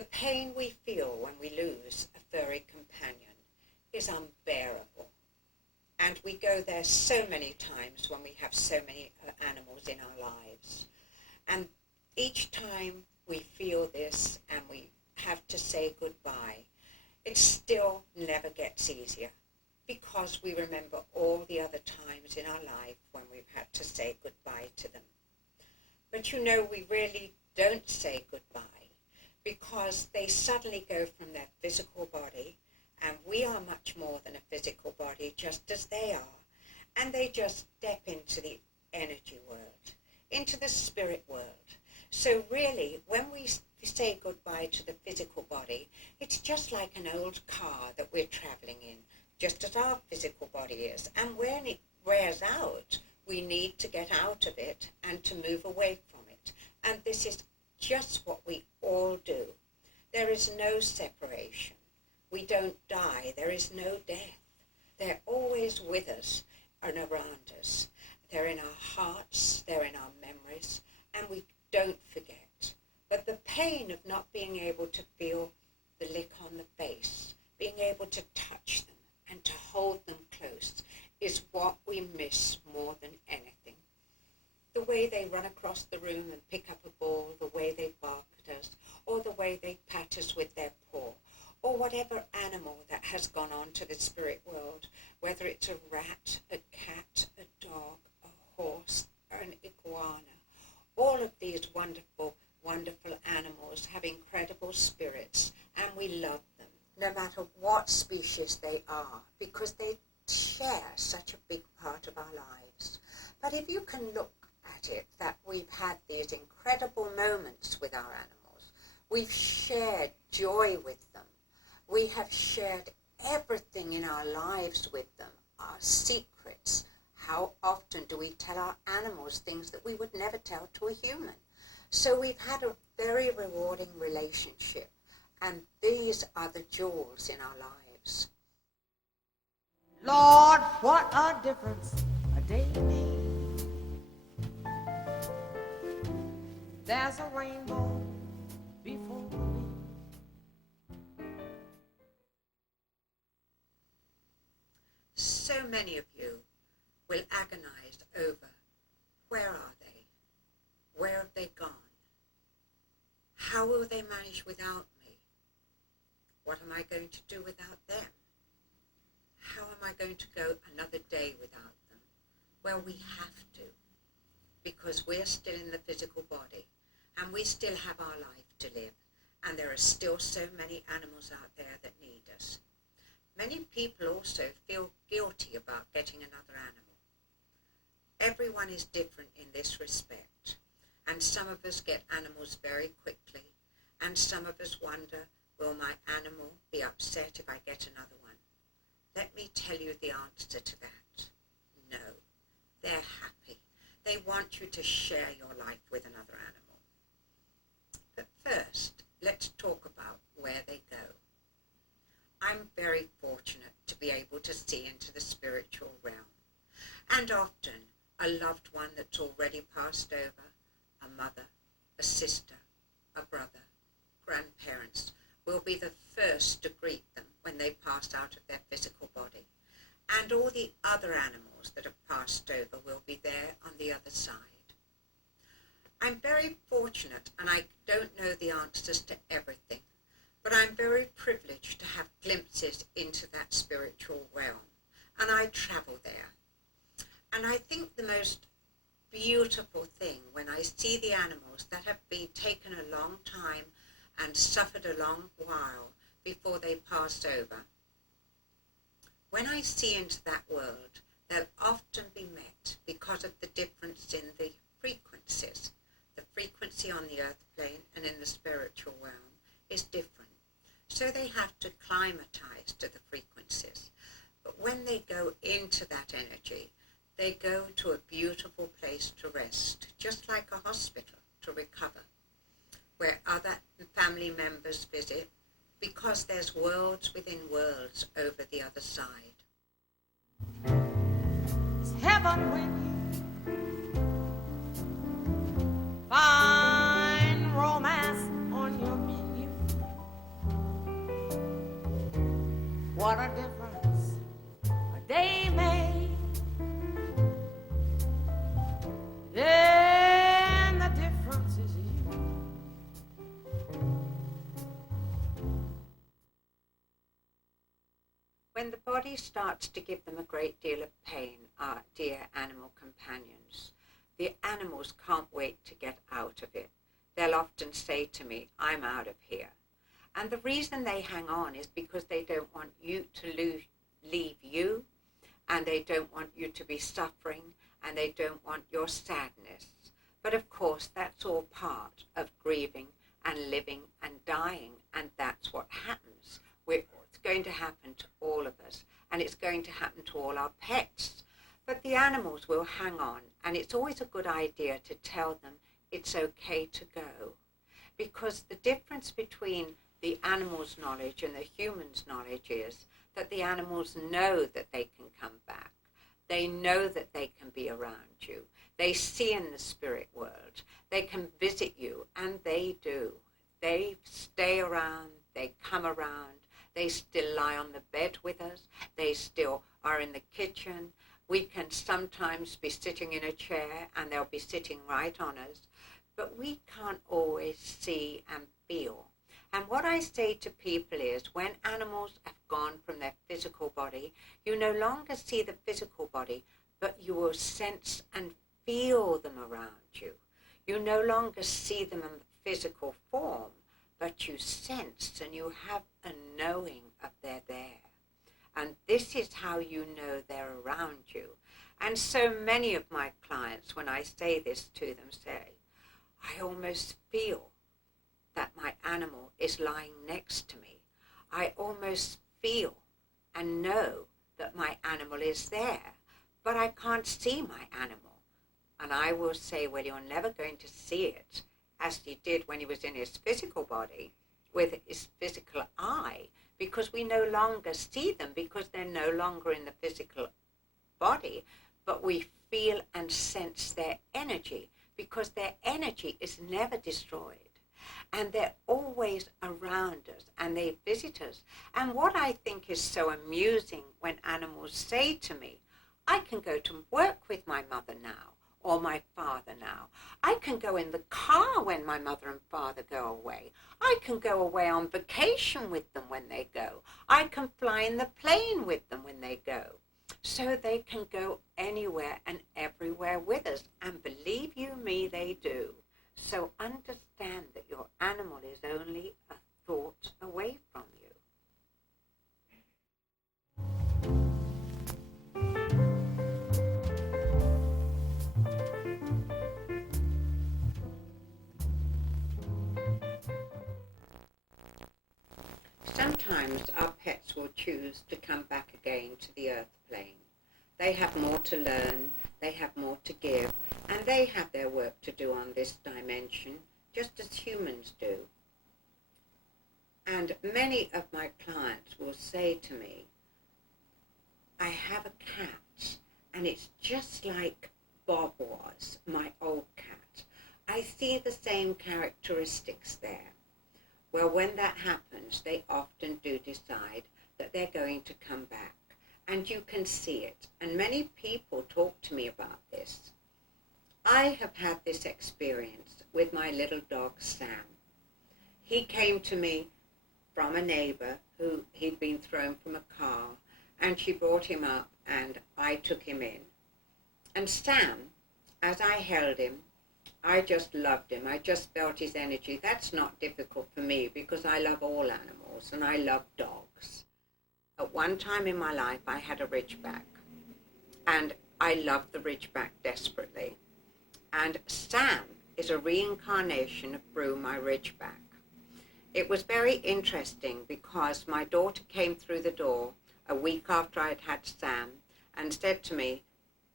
The pain we feel when we lose a furry companion is unbearable. And we go there so many times when we have so many animals in our lives. And each time we feel this and we have to say goodbye, it still never gets easier because we remember all the other times in our life when we've had to say goodbye to them. But you know, we really don't say goodbye because they suddenly go from their physical body, and we are much more than a physical body, just as they are. And they just step into the energy world, into the spirit world. So really, when we say goodbye to the physical body, it's just like an old car that we're traveling in, just as our physical body is. And when it wears out, we need to get out of it and to move away from it. And this is just what we all do. There is no separation. We don't die. There is no death. They're always with us and around us. They're in our hearts, they're in our memories, and we don't forget. But the pain of not being able to feel the lick on the face, being able to touch them and to hold them close, is what we miss more than anything. The way they run across the room and pick up a ball, the way they bark at us, or the way they pat us with their paw, or whatever animal that has gone on to the spirit world, whether it's a rat, a cat, a dog, a horse, or an iguana. All of these wonderful, wonderful animals have incredible spirits, and we love them, no matter what species they are, because they share such a big part of our lives. But if you can look at it, that we've had these incredible moments with our animals, we've shared joy with them, we have shared everything in our lives with them, our secrets. How often do we tell our animals things that we would never tell to a human? So we've had a very rewarding relationship, and these are the jewels in our lives. Lord, what a difference a day made. There's a rainbow before me. So many of you will agonize over, where are they? Where have they gone? How will they manage without me? What am I going to do without them? How am I going to go another day without them? Well, we have to, because we're still in the physical body, and we still have our life to live, and there are still so many animals out there that need us. Many people also feel guilty about getting another animal. Everyone is different in this respect, and some of us get animals very quickly, and some of us wonder, will my animal be upset if I get another one? Let me tell you the answer to that. No, they're happy. They want you to share your life with another animal. But first, let's talk about where they go. I'm very fortunate to be able to see into the spiritual realm, and often a loved one that's already passed over, a mother, a sister, a brother, grandparents, will be the first to greet them when they pass out of their physical body. And all the other animals that have passed over will be there on the other side. I'm very fortunate, and I don't know the answers to everything, but I'm very privileged to have glimpses into that spiritual realm, and I travel there. And I think the most beautiful thing when I see the animals that have been taken a long time and suffered a long while before they passed over, when I see into that world, they'll often be met because of the difference in the frequencies. The frequency on the earth plane and in the spiritual realm is different. So they have to climatize to the frequencies. But when they go into that energy, they go to a beautiful place to rest, just like a hospital to recover, where other family members visit, because there's worlds within worlds over the other side. It's heaven when you find romance on your menu. What a difference a day made. Then the difference is you. When the body starts to give them a great deal of pain, our dear animal companions, the animals can't wait to get out of it. They'll often say to me, I'm out of here. And the reason they hang on is because they don't want you to leave you, and they don't want you to be suffering, and they don't want your sadness. But of course, that's all part of grieving and living and dying, and that's what happens. It's going to happen to all of us, and it's going to happen to all our pets. But the animals will hang on, and it's always a good idea to tell them it's okay to go. Because the difference between the animal's knowledge and the human's knowledge is that the animals know that they can come back. They know that they can be around you. They see in the spirit world. They can visit you, and they do. They stay around, they come around, they still lie on the bed with us, they still are in the kitchen. We can sometimes be sitting in a chair and they'll be sitting right on us, but we can't always see and feel. And what I say to people is, when animals have gone from their physical body, you no longer see the physical body, but you will sense and feel them around you. You no longer see them in physical form, but you sense and you have a knowing of they're there. And this is how you know they're around you. And so many of my clients, when I say this to them, say, I almost feel that my animal is lying next to me. I almost feel and know that my animal is there, but I can't see my animal. And I will say, well, you're never going to see it as he did when he was in his physical body, with his physical eye, because we no longer see them, because they're no longer in the physical body, but we feel and sense their energy, because their energy is never destroyed. And they're always around us, and they visit us. And what I think is so amusing when animals say to me, I can go to work with my mother now, or my father now. I can go in the car when my mother and father go away. I can go away on vacation with them when they go. I can fly in the plane with them when they go. So they can go anywhere and everywhere with us. And believe you me, they do. So understand that your animal is only a thought away from you. Sometimes our pets will choose to come back again to the earth plane. They have more to learn, they have more to give, and they have their work to do on this dimension, just as humans do. And many of my clients will say to me, I have a cat, and it's just like Bob was, my old cat. I see the same characteristics there. Well, when that happens, they often do decide that they're going to come back. And you can see it. And many people talk to me about this. I have had this experience with my little dog, Sam. He came to me from a neighbor who he'd been thrown from a car, and she brought him up, and I took him in. And Sam, as I held him, I just loved him. I just felt his energy. That's not difficult for me because I love all animals and I love dogs. At one time in my life, I had a Ridgeback, and I loved the Ridgeback desperately. And Sam is a reincarnation of Brew, my Ridgeback. It was very interesting because my daughter came through the door a week after I'd had Sam and said to me,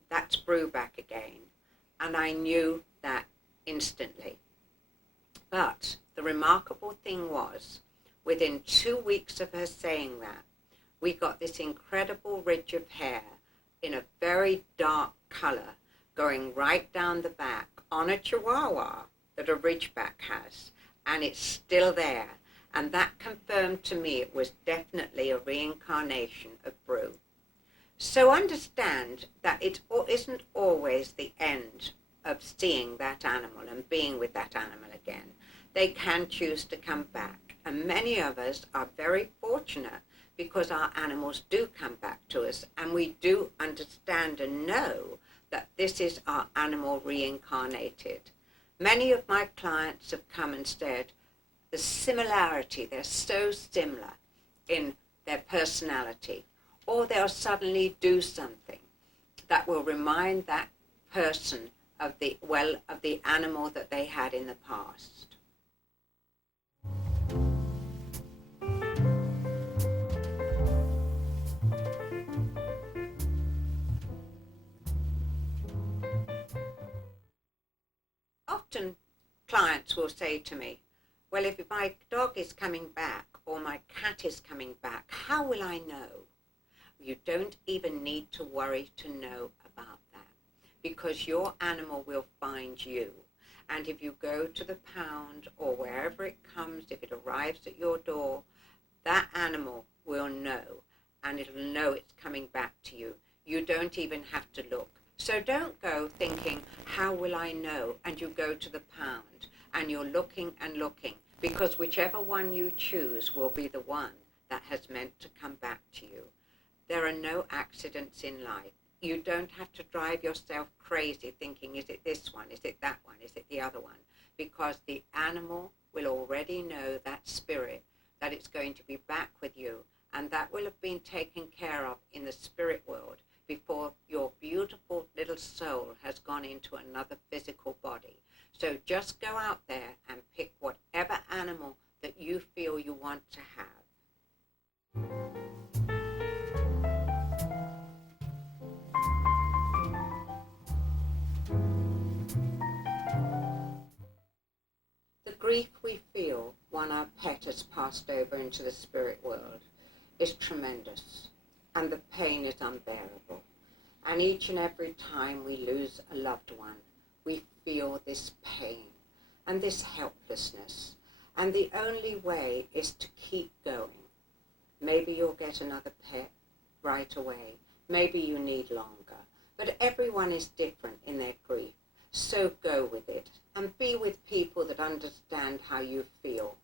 that's Brew back again. And I knew that instantly. But the remarkable thing was, within 2 weeks of her saying that, we got this incredible ridge of hair in a very dark color going right down the back on a Chihuahua that a Ridgeback has, and it's still there. And that confirmed to me it was definitely a reincarnation of Brew. So understand that it isn't always the end of seeing that animal and being with that animal again. They can choose to come back. And many of us are very fortunate because our animals do come back to us, and we do understand and know that this is our animal reincarnated. Many of my clients have come and said the similarity, they're so similar in their personality, or they'll suddenly do something that will remind that person of the animal that they had in the past. Often clients will say to me, well, if my dog is coming back or my cat is coming back, how will I know? You don't even need to worry to know about that, because your animal will find you. And if you go to the pound or wherever it comes, if it arrives at your door, that animal will know, and it'll know it's coming back to you. You don't even have to look. So don't go thinking, how will I know? And you go to the pound and you're looking and looking, because whichever one you choose will be the one that has meant to come back to you. There are no accidents in life. You don't have to drive yourself crazy thinking, is it this one, is it that one, is it the other one? Because the animal will already know, that spirit, that it's going to be back with you, and that will have been taken care of in the spirit world before your beautiful little soul has gone into another physical body. So just go out there and pick whatever animal that you feel you want to have. The grief we feel when our pet has passed over into the spirit world is tremendous, and the pain is unbearable. And each and every time we lose a loved one, we feel this pain and this helplessness. And the only way is to keep going. Maybe you'll get another pet right away. Maybe you need longer. But everyone is different in their grief. So go with it and be with people that understand how you feel.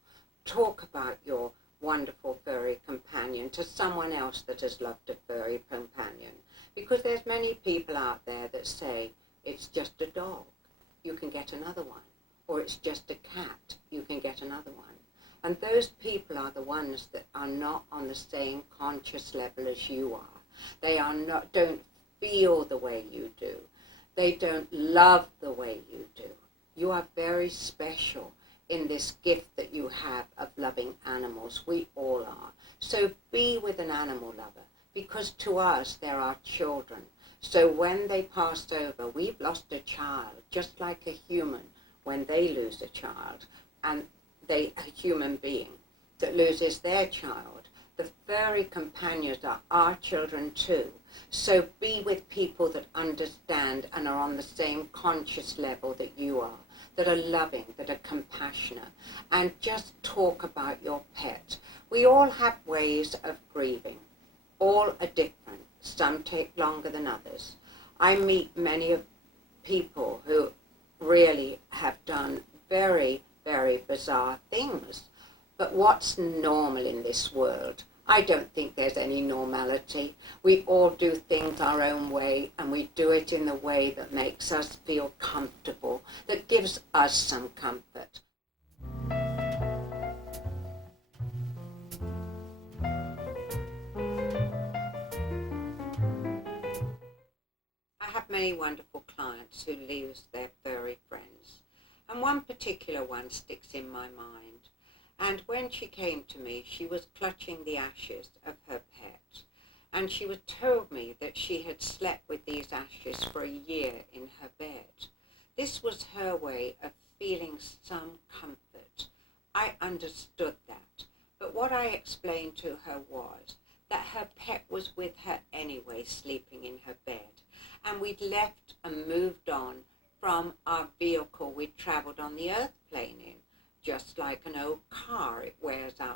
Talk about your wonderful furry companion to someone else that has loved a furry companion. Because there's many people out there that say, it's just a dog, you can get another one. Or it's just a cat, you can get another one. And those people are the ones that are not on the same conscious level as you are. They don't feel the way you do. They don't love the way you do. You are very special in this gift that you have of loving animals. We all are. So be with an animal lover, because to us they're our children. So when they passed over, we've lost a child, just like a human when they lose a child, and a human being that loses their child. The furry companions are our children too. So be with people that understand and are on the same conscious level that you are, that are loving, that are compassionate, and just talk about your pet. We all have ways of grieving. All are different. Some take longer than others. I meet many of people who really have done very, very bizarre things. But what's normal in this world? I don't think there's any normality. We all do things our own way, and we do it in the way that makes us feel comfortable, that gives us some comfort. I have many wonderful clients who lose their furry friends, and one particular one sticks in my mind. And when she came to me, she was clutching the ashes of her pet, and she had told me that she had slept with these ashes for a year in her bed. This was her way of feeling some comfort. I understood that, but what I explained to her was that her pet was with her anyway, sleeping in her bed, and we'd left and moved on from our vehicle we'd travelled on the earth plane in. Just like an old car, it wears out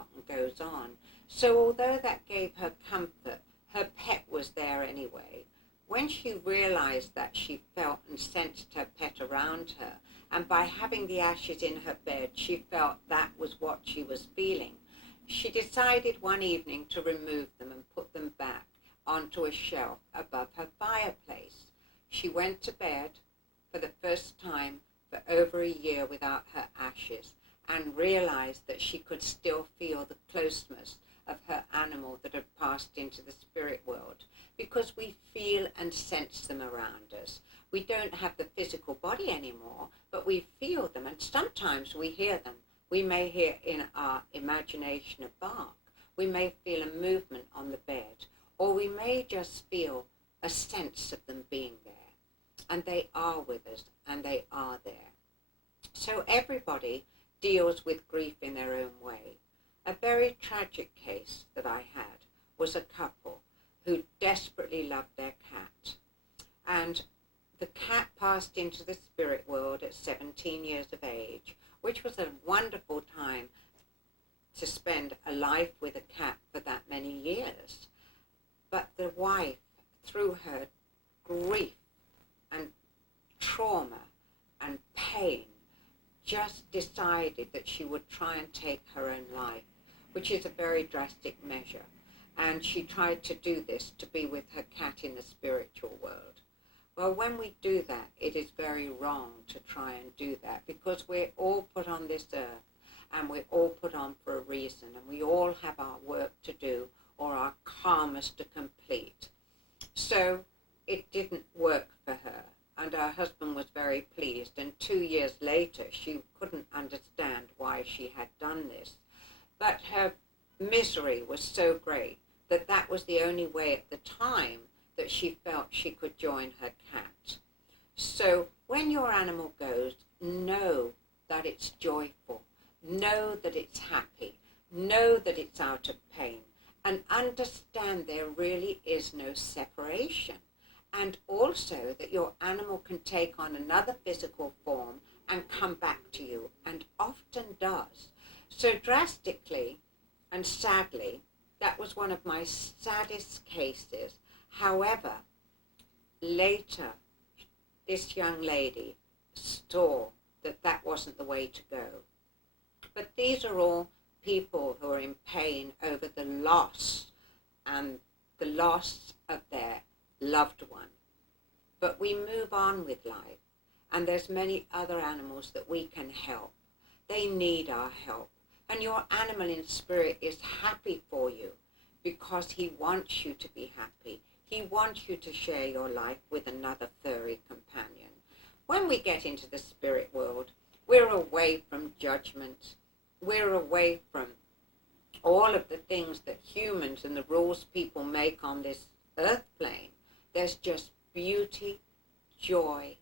goes on. So although that gave her comfort, her pet was there anyway. When she realized that she felt and sensed her pet around her, and by having the ashes in her bed, she felt that was what she was feeling, she decided one evening to remove them and put them back onto a shelf above her fireplace. She went to bed for the first time for over a year without her ashes, and realized that she could still feel the closeness of her animal that had passed into the spirit world, because we feel and sense them around us. We don't have the physical body anymore, but we feel them, and sometimes we hear them. We may hear in our imagination a bark, we may feel a movement on the bed, or we may just feel a sense of them being there. And they are with us, and they are there. So everybody deals with grief in their own way. A very tragic case that I had was a couple who desperately loved their cat. And the cat passed into the spirit world at 17 years of age, which was a wonderful time to spend a life with a cat for that many years. But the wife, through her grief and trauma and pain, just decided that she would try and take her own life, which is a very drastic measure. And she tried to do this to be with her cat in the spiritual world. Well, when we do that, it is very wrong to try and do that, because we're all put on this earth, and we're all put on for a reason, and we all have our work to do or our karmas to complete. So it didn't work for her, and her husband was very pleased, and 2 years later she couldn't understand why she had done this. But her misery was so great that that was the only way at the time that she felt she could join her cat. So when your animal goes, know that it's joyful, know that it's happy, know that it's out of pain, and understand there really is no separation. And also that your animal can take on another physical form and come back to you, and often does. So drastically and sadly, that was one of my saddest cases. However, later, this young lady saw that that wasn't the way to go. But these are all people who are in pain over the loss, and the loss of their loved one. But we move on with life, and there's many other animals that we can help. They need our help. And your animal in spirit is happy for you because he wants you to be happy. He wants you to share your life with another furry companion. When we get into the spirit world, we're away from judgment. We're away from all of the things that humans and the rules people make on this earth plane. There's just beauty, joy,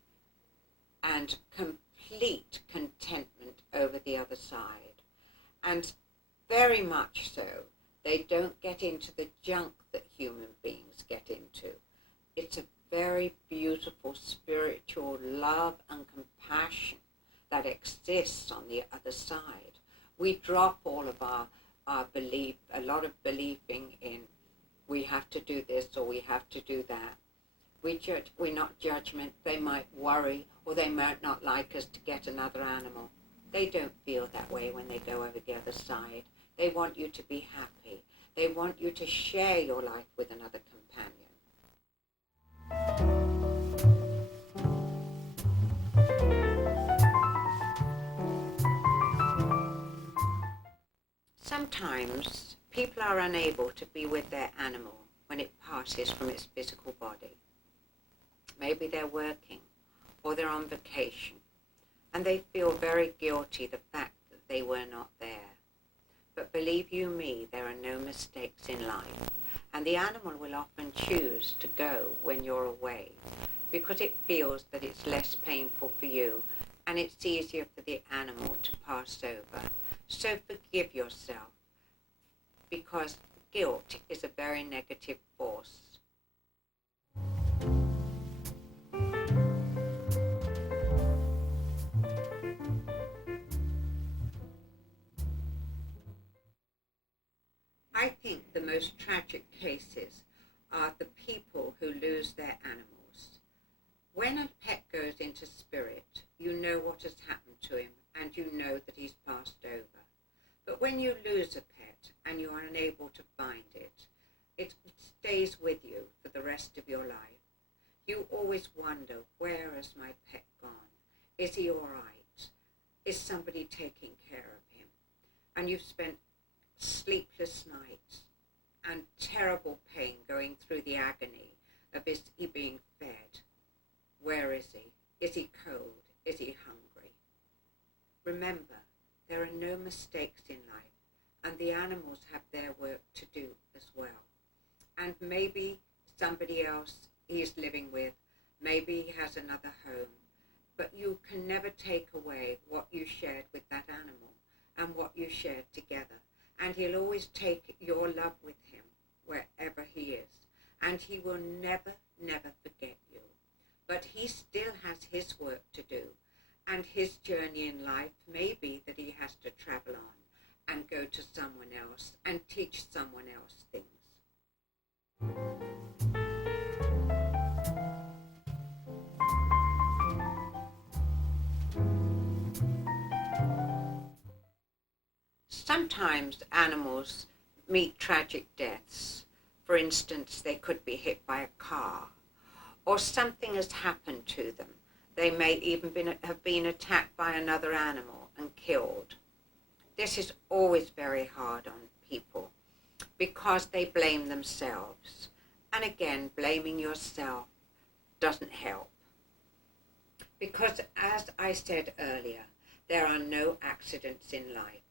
and complete contentment over the other side. And very much so, they don't get into the junk that human beings get into. It's a very beautiful spiritual love and compassion that exists on the other side. We drop all of our belief, a lot of believing in we have to do this or we have to do that. We're not judgment. They might worry or they might not like us to get another animal. They don't feel that way when they go over the other side. They want you to be happy. They want you to share your life with another companion. Sometimes people are unable to be with their animal when it passes from its physical body. Maybe they're working or they're on vacation, and they feel very guilty the fact that they were not there. But believe you me, there are no mistakes in life, and the animal will often choose to go when you're away because it feels that it's less painful for you and it's easier for the animal to pass over. So forgive yourself, because guilt is a very negative force. I think the most tragic cases are the people who lose their animals. When a pet goes into spirit, you know what has happened to him and you know that he's passed over. But when you lose a pet and you are unable to find it, it stays with you for the rest of your life. You always wonder, where has my pet gone? Is he all right? Is somebody taking care of him? And you've spent sleepless nights and terrible pain going through the agony of is he being fed? Where is he? Is he cold? Is he hungry? Remember, there are no mistakes in life, and the animals have their work to do as well. And maybe somebody else he's living with, maybe he has another home, but you can never take away what you shared with that animal and what you shared together. And he'll always take your love with him wherever he is. And he will never, never forget you. But he still has his work to do. And his journey in life may be that he has to travel on and go to someone else and teach someone else things. Sometimes animals meet tragic deaths. For instance, they could be hit by a car, or something has happened to them. They may even have been attacked by another animal and killed. This is always very hard on people because they blame themselves. And again, blaming yourself doesn't help. Because as I said earlier, there are no accidents in life.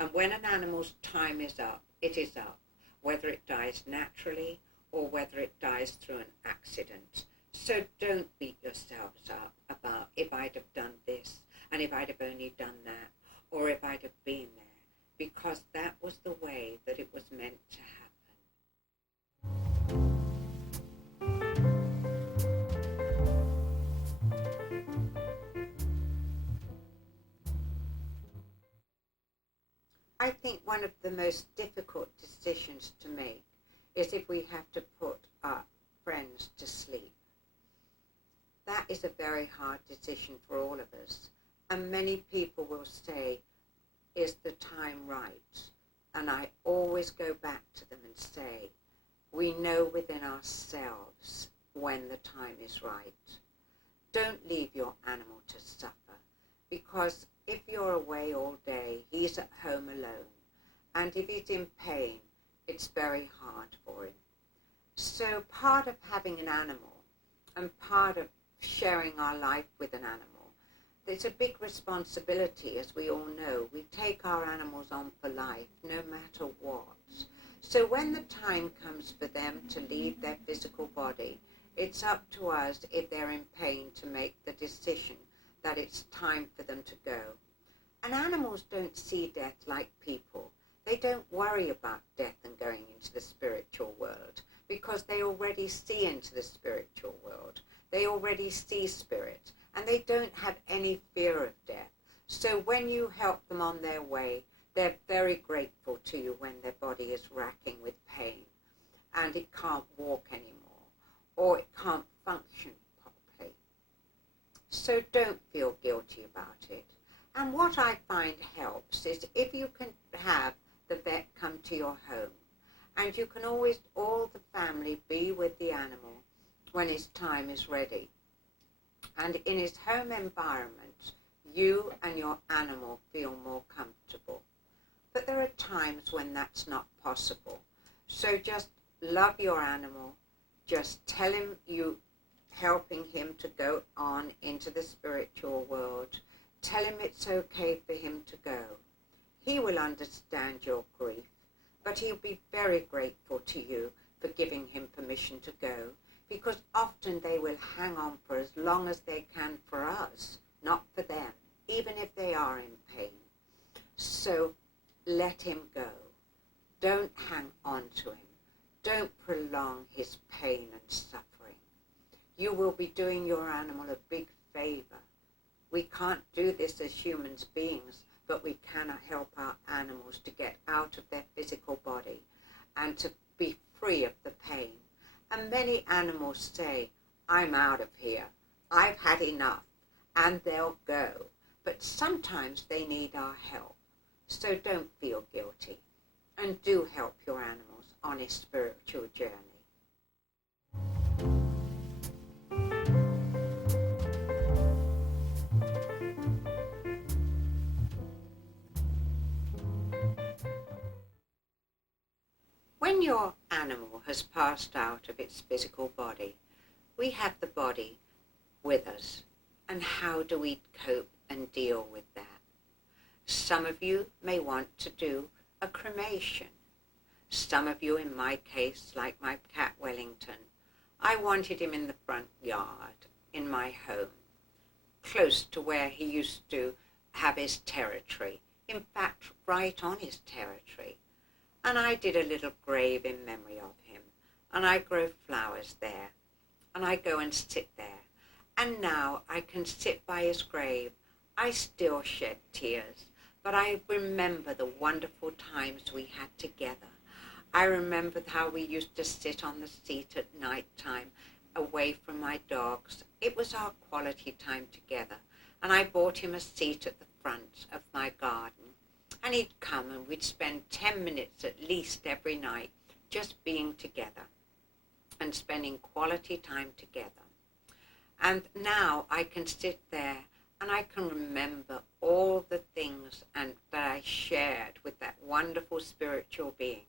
And when an animal's time is up, it is up, whether it dies naturally or whether it dies through an accident. So don't beat yourselves up about if I'd have done this and if I'd have only done that or if I'd have been there, because that was the way that it was meant to happen. I think one of the most difficult decisions to make is if we have to put our friends to sleep. That is a very hard decision for all of us. And many people will say, is the time right? And I always go back to them and say, we know within ourselves when the time is right. Don't leave your animal to suffer, because if you're away all day, he's at home alone. And if he's in pain, it's very hard for him. So part of having an animal and part of sharing our life with an animal, there's a big responsibility, as we all know. We take our animals on for life, no matter what. So when the time comes for them to leave their physical body, it's up to us, if they're in pain, to make the decision that it's time for them to go. And animals don't see death like people. They don't worry about death and going into the spiritual world because they already see into the spiritual world. They already see spirit, and they don't have any fear of death. So when you help them on their way, they're very grateful to you when their body is racking with pain and it can't walk anymore or it can't function properly. So don't feel guilty about it. And what I find helps is if you can have the vet come to your home, and you can always, all the family, be with the animal when his time is ready. And in his home environment, you and your animal feel more comfortable. But there are times when that's not possible. So just love your animal. Just tell him you helping him to go on into the spiritual world. Tell him it's okay for him to go. He will understand your grief, but he'll be very grateful to you for giving him permission to go, because often they will hang on for as long as they can for us, not for them, even if they are in pain. So let him go. Don't hang on to him. Don't prolong his pain and suffering. You will be doing your animal a big favor. We can't do this as human beings, but we cannot help our animals to get out of their physical body and to be free of the pain. And many animals say, I'm out of here, I've had enough, and they'll go. But sometimes they need our help. So don't feel guilty, and do help your animals on a spiritual journey. When your animal has passed out of its physical body, we have the body with us. And how do we cope and deal with that? Some of you may want to do a cremation. Some of you, in my case, like my cat Wellington, I wanted him in the front yard, in my home, close to where he used to have his territory. In fact, right on his territory. And I did a little grave in memory of him. And I grow flowers there. And I go and sit there. And now I can sit by his grave. I still shed tears. But I remember the wonderful times we had together. I remember how we used to sit on the seat at night time, away from my dogs. It was our quality time together. And I bought him a seat at the front of my garden. And he'd come and we'd spend 10 minutes at least every night just being together and spending quality time together. And now I can sit there and I can remember all the things that I shared with that wonderful spiritual being,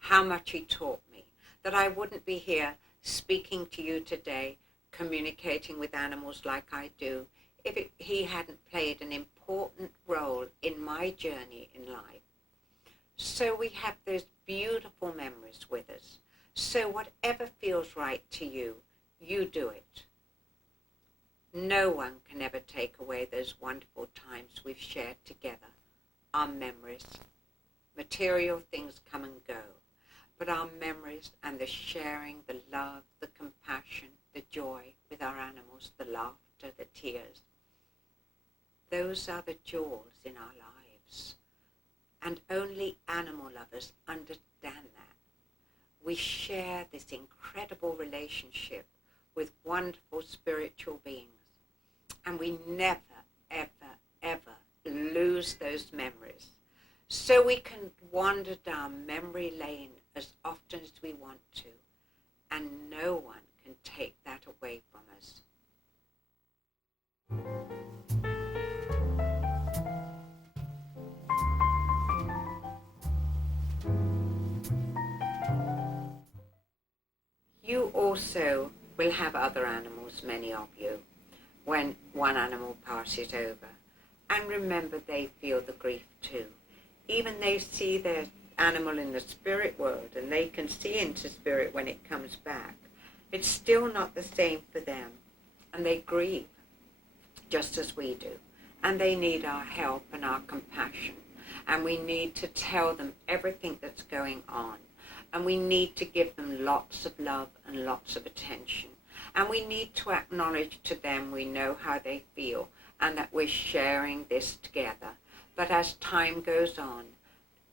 how much he taught me, that I wouldn't be here speaking to you today, communicating with animals like I do, if he hadn't played an important role in my journey in life. So we have those beautiful memories with us. So whatever feels right to you, you do it. No one can ever take away those wonderful times we've shared together, our memories. Material things come and go, but our memories and the sharing, the love, the compassion, the joy with our animals, the laughter, the tears, those are the jewels in our lives. And only animal lovers understand that. We share this incredible relationship with wonderful spiritual beings. And we never, ever, ever lose those memories. So we can wander down memory lane as often as we want to. And no one can take that away from us. You also will have other animals, many of you, when one animal passes over. And remember, they feel the grief too. Even they see their animal in the spirit world and they can see into spirit when it comes back. It's still not the same for them. And they grieve just as we do. And they need our help and our compassion. And we need to tell them everything that's going on. And we need to give them lots of love and lots of attention. And we need to acknowledge to them we know how they feel and that we're sharing this together. But as time goes on,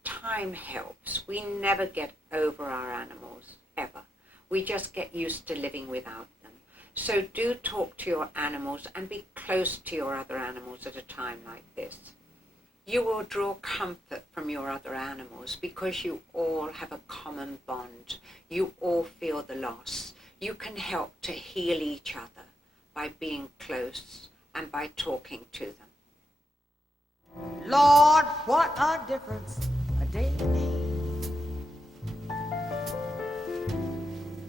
time helps. We never get over our animals, ever. We just get used to living without them. So do talk to your animals and be close to your other animals at a time like this. You will draw comfort from your other animals because you all have a common bond. You all feel the loss. You can help to heal each other by being close and by talking to them. Lord, what a difference a day made.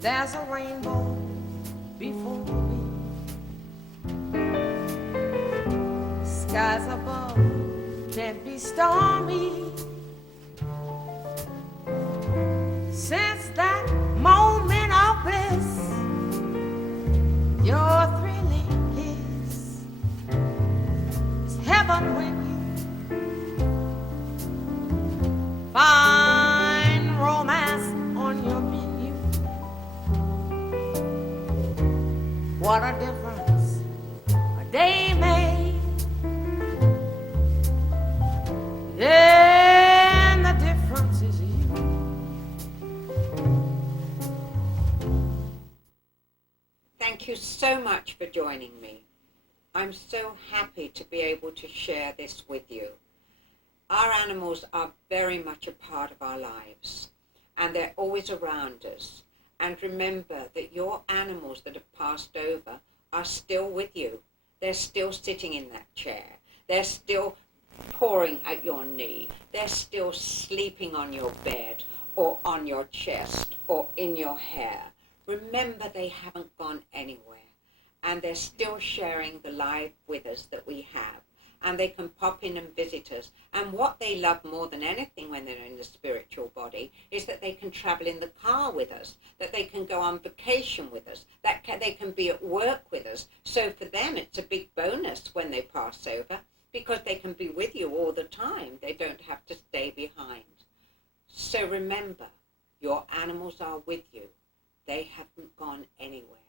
There's a rainbow before me. Skies above can't be stormy. Since that moment of bliss, your thrilling kiss is heaven when you find romance on your menu. What a difference a day made. Yeah. Thank you so much for joining me. I'm so happy to be able to share this with you. Our animals are very much a part of our lives, and they're always around us. And remember that your animals that have passed over are still with you. They're still sitting in that chair. They're still pawing at your knee. They're still sleeping on your bed or on your chest or in your hair. Remember, they haven't gone anywhere, and they're still sharing the life with us that we have, and they can pop in and visit us. And what they love more than anything when they're in the spiritual body is that they can travel in the car with us, that they can go on vacation with us, that they can be at work with us. So for them, it's a big bonus when they pass over, because they can be with you all the time. They don't have to stay behind. So remember, your animals are with you. They haven't gone anywhere.